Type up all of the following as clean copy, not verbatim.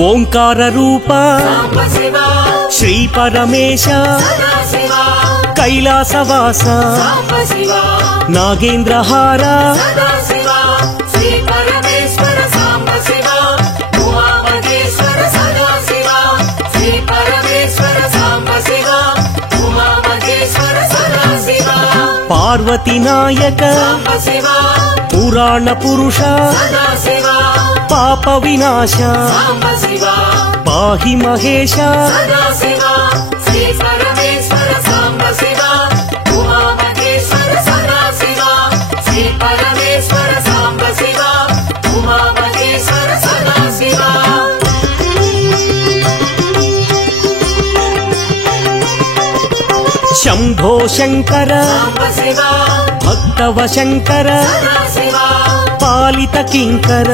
ఓంకార రూప శ్రీ పరమేశ కైలాసవాస నాగేంద్రహార పార్వతీ నాయక పురాణ పురుష పాప వినాశ పాహి మహేశ శంభో శంకర భక్తవ శంకర పాలిత కింకర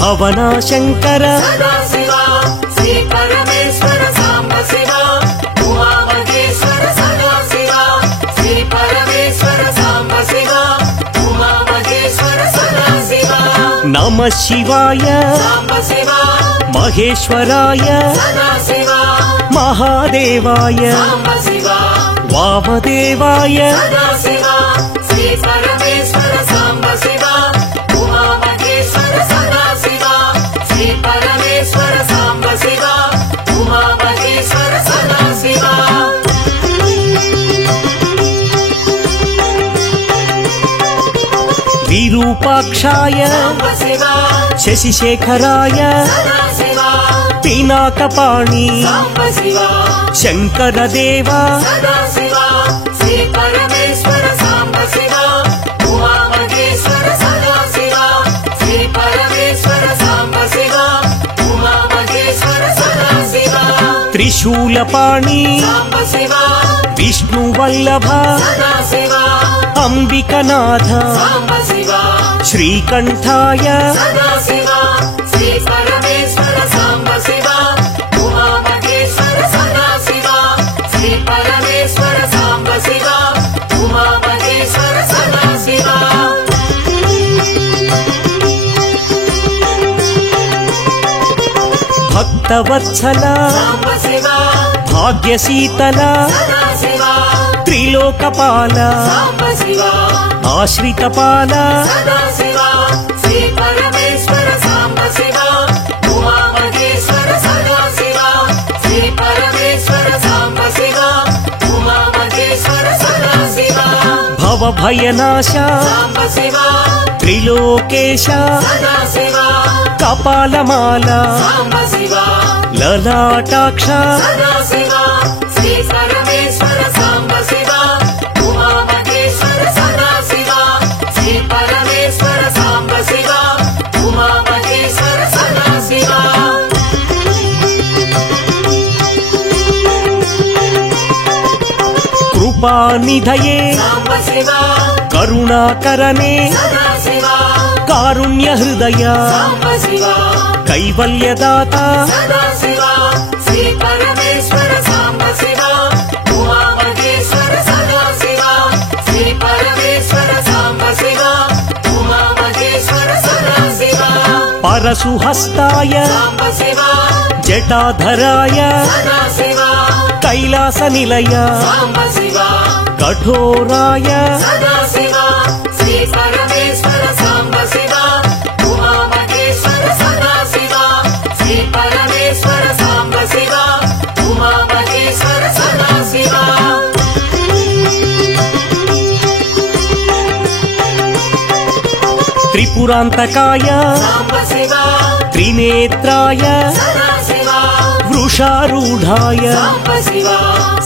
భవనా శంకర నమః శివాయ మహేశ్వరాయ మహాదేవాయ వామదేవాయ విరూపాక్షాయ శశిశేఖరాయ పినాకపాణి శంకర దేవా త్రిశూలపాణి విష్ణువల్లభ అంబికనాథ శ్రీకంఠాయ భక్తవత్సల భాగ్యశీతల త్రిలోకపాల ఆశ్రితపాల భవభయనాశ త్రిలోకేశ కపాలమాల లలాటాక్ష కృపానిధయే కరుణాకరనే కారుణ్య హృదయ కైవల్యదాత పరశుహస్తాయ జటాధరాయ కైలాస నిలయ కఠోరాయ త్రిపురాంతకాయ త్రినేత్రాయ వృషారూఢాయ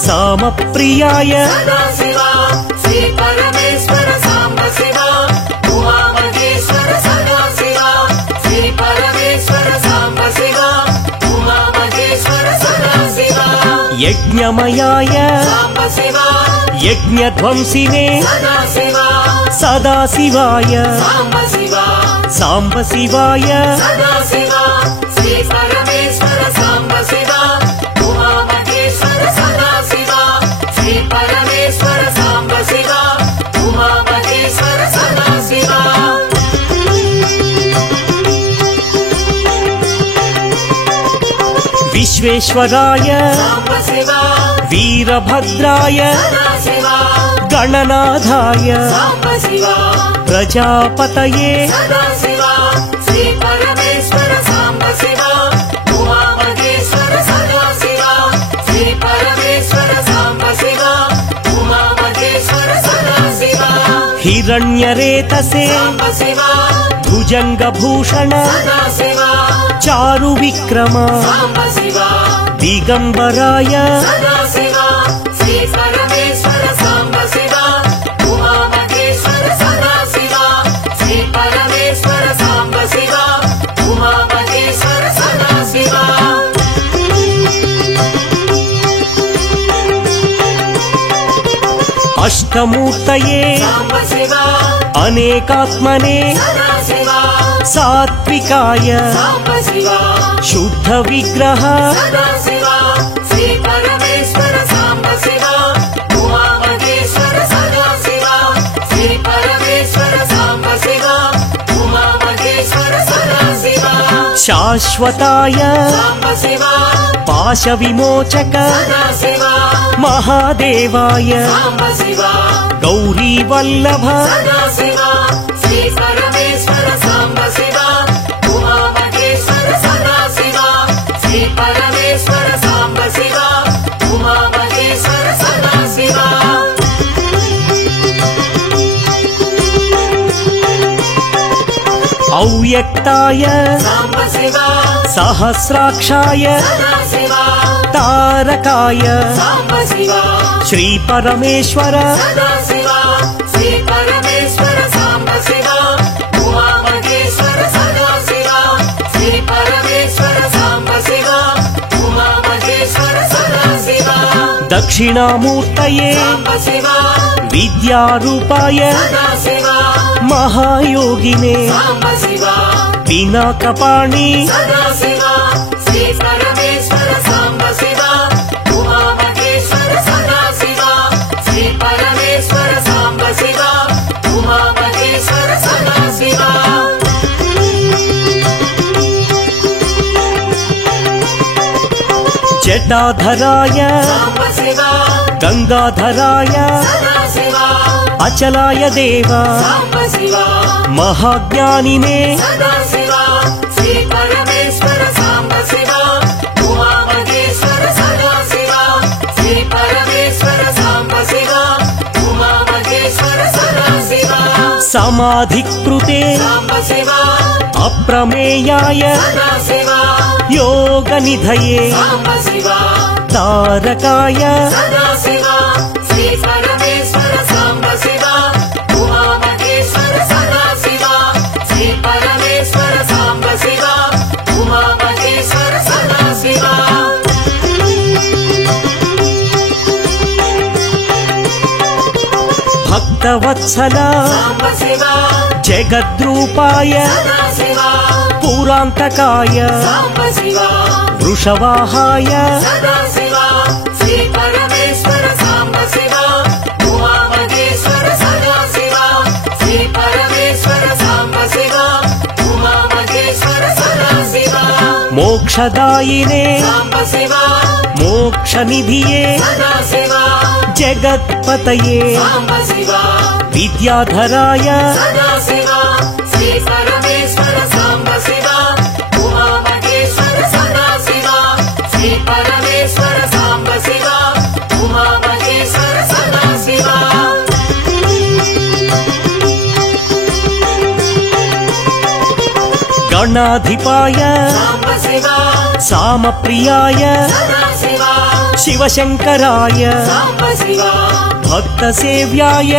సామప్రియాయ యజ్ఞమయాయ యజ్ఞధ్వంసినే సదాశివాయ సాంబశివాయ विश्वेश्वराय वीरभद्राय गणनाथाय प्रजापतये हिरण्यरेतसे भुजंगभूषण चारुविक्रम दिगंबराय अष्टमूर्तये अनेकात्मने सात्विकाय शुद्ध विग्रह शाश्वताय पाशविमोचक महादेवाय गौरीवल्लभ अव्यक्ताय सहस्राक्षाय तारकाय श्री परमेश्वर दक्षिणामूर्तये विद्यारूपाय महायोगिने पिनाकपाणि जटाधराय गंगाधराय अचलाय देव महाज्ञानिने समाधिकृते अप्रमेयाय योगनिधये तारकाय भक्तवत्सल जगद्रूपाय पुरान्तकाय वृषवाहाय मोक्षदायिने मोक्षनिधिये जगत्पतये विद्याधराय गणाधिपाय सामप्रियाय शिवशंकराय भक्तसेव्याय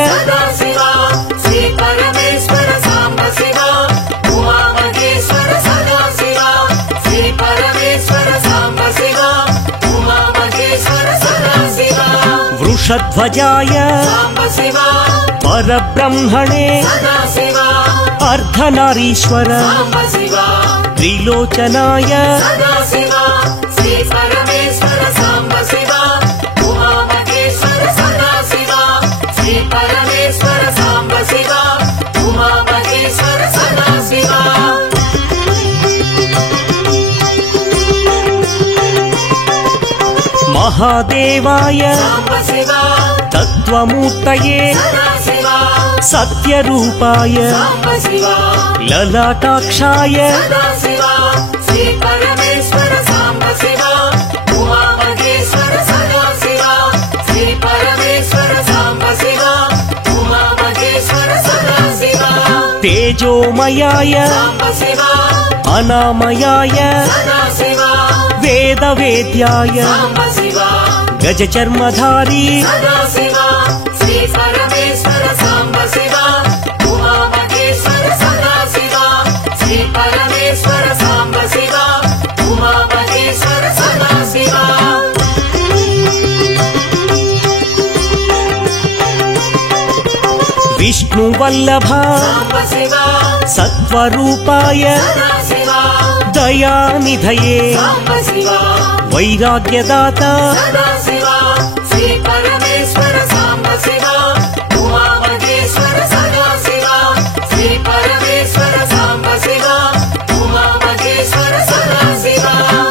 वृषध्वजाय परब्रह्मणे अर्धनारीश्वर त्रिलोचनाय महादेवाय तत्त्वमूर्तये सत्यरूपाय ललाटाक्षाय तेजोमयाय अनामयाय वेदवेद्याय गजचर्मधारी विष्णुवल्लभ सत्वरूपाय दयानिधये वैराग्यदाता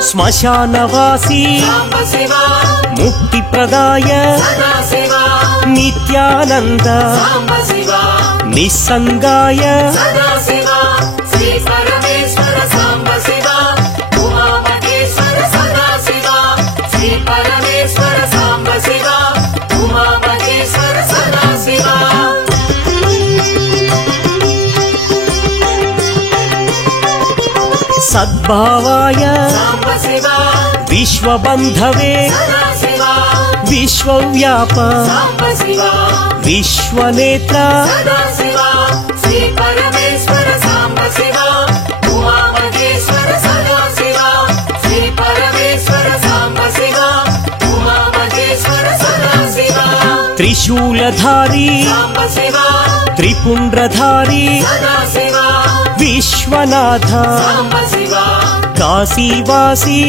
श्मशानवासी मुक्तिप्रदाय नित्यानंद निस्संगाय सद्भावाय विश्वबंधवे विश्वव्याप विश्वनेत्र त्रिशूलधारी त्रिपुंड्रधारी विश्वनाथ काशीवासी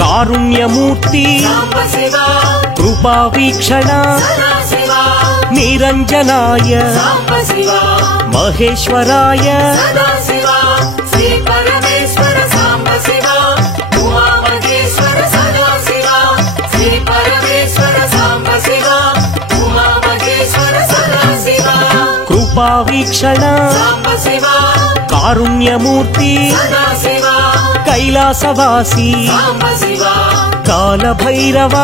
कारुण्यमूर्ति कृपावीक्षण निरंजनाय महेश्वराय कृपावीक्षण कारुण्यमूर्ति कैलासवासी कालभैरव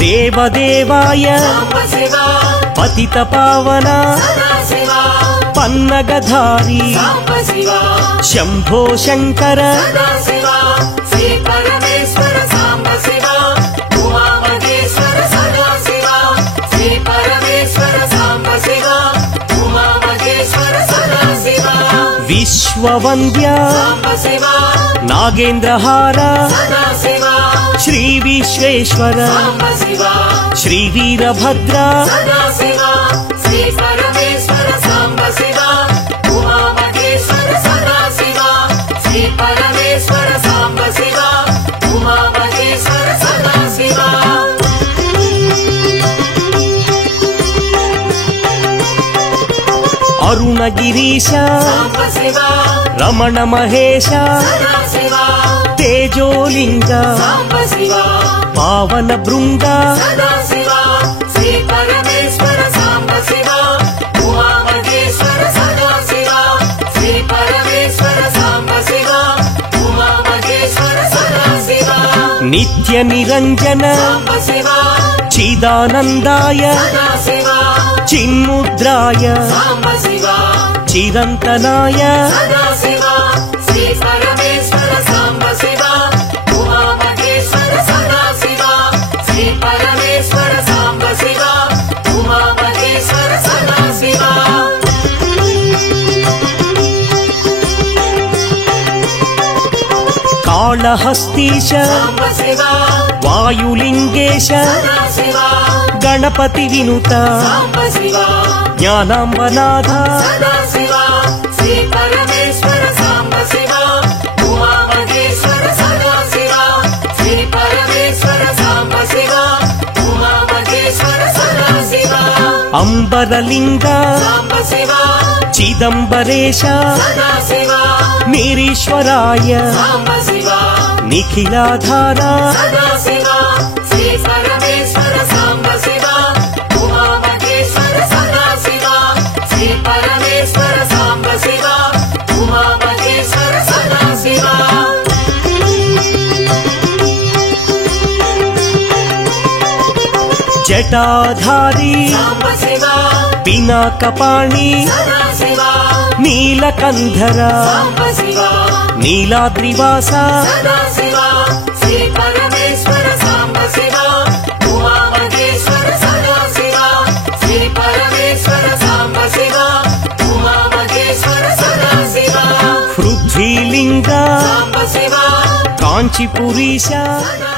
देवदेवाय पतितपावन पन्नगधारी शंभो शंकर विश्ववन्द्य नागेन्द्रहार श्री विश्वेश्वर श्री वीरभद्र अरुणगिरीश रमण महेश तेजोलिंग पावन भृंग नित्य निरंजन चिदानंदाय चिन्मुद्राय चिरंतनाय కాళహస్తీశ సాంబ శివ వాయులింగేశ సదా శివ గణపతి వినుత సాంబ శివ జ్ఞానాంబనాథ సదా శివ శ్రీ పరమేశ్వర సాంబ శివ ఉమా మహేశ్వర సదా శివ శ్రీ పరమేశ్వర సాంబ శివ ఉమా మహేశ్వర సదా శివ అంబరలింగ సాంబ శివ చిదంబరేశ సదా శివ నిరీశ్వరాయ సాంబ శివ నిఖిలాధార సదా శివ శ్రీ పరమేశ్వర సాంబ శివ ఉమా మహేశ్వర సదా శివ శ్రీ పరమేశ్వర సాంబ శివ ఉమా మహేశ్వర సదా శివ జటాధారి సాంబ శివ పినాకపాణి సదా శివ నీలకంధర సాంబ శివ నీలాద్రివాస సదా శివ శ్రీ పరమేశ్వర సాంబ శివ ఉమా మహేశ్వర సదా శివ శ్రీ పరమేశ్వర సాంబ శివ ఉమా మహేశ్వర సదా శివ పృథ్వీలింగ సాంబ శివ కాంచీపురీశ సదా